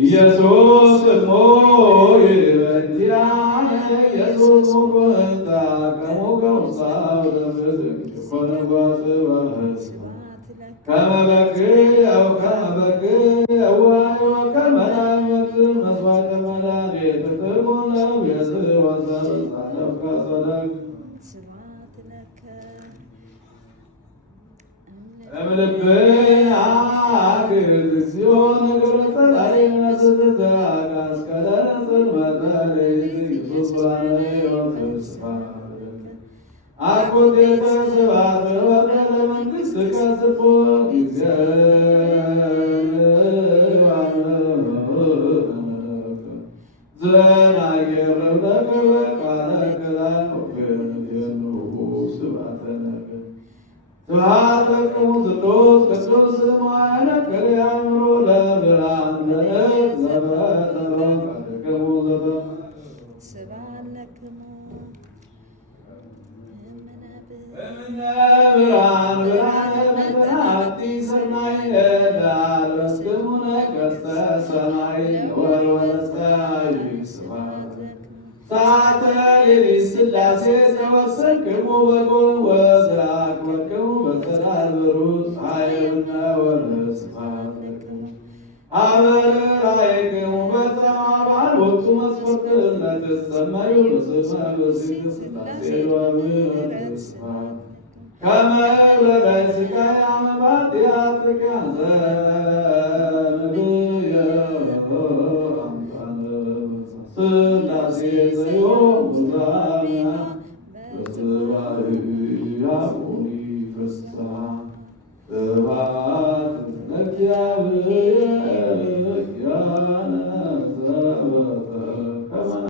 ኢየሱስ ሞይ በእንቲአነ ኢየሱስ ሙኩንታ ከሙገውሳው ለፍዝቅ ኮነጓስ ከመበክየው ዋዮ ከመላመት መስዋዕተ መድኃኒት ትርጉነው የስወሰር ሳለፍካ ሰለግ እምልብን አግዝ ሲሆን እግር ጠላይ መስልተ ካስከለስል መጠለ ኢየሱስ ባለዮት ስፋ አኮቴተ ስባት ወደ ለመንግሥት ከስፎ ጊዜ ዘናየር ለቅበ ቃለ ክላን ወገን የኑሁ ስባተነገ ተሃተቅሙ ዝዶስ ቅዱስ ስሙዓነ ከያምሮ ለብርሃን ለእት ዘበተሮ ቃልክሙ ዘበ እምነ ብርሃን ብርሃነ መተናቲ ሰናይ ለአልበስክሙነ ቀስተ ሰማይ ወወስታይ ስብሐት ሰዓተ ሌሊት ሥላሴ ተወሰንክሙ በጎል ወዘአክበርክሙ በጸዳል ብሩህ ፀሐይነ ወርኅ ስብሐት ለክሙ አበርራይክሙ በተማባል ወቅቱ መስፈርት ለትሰመዩ በስመ ብእሲት ሥላሴ ወብርሃን ስብሐት ከመ እብረዳይ ሥቃይ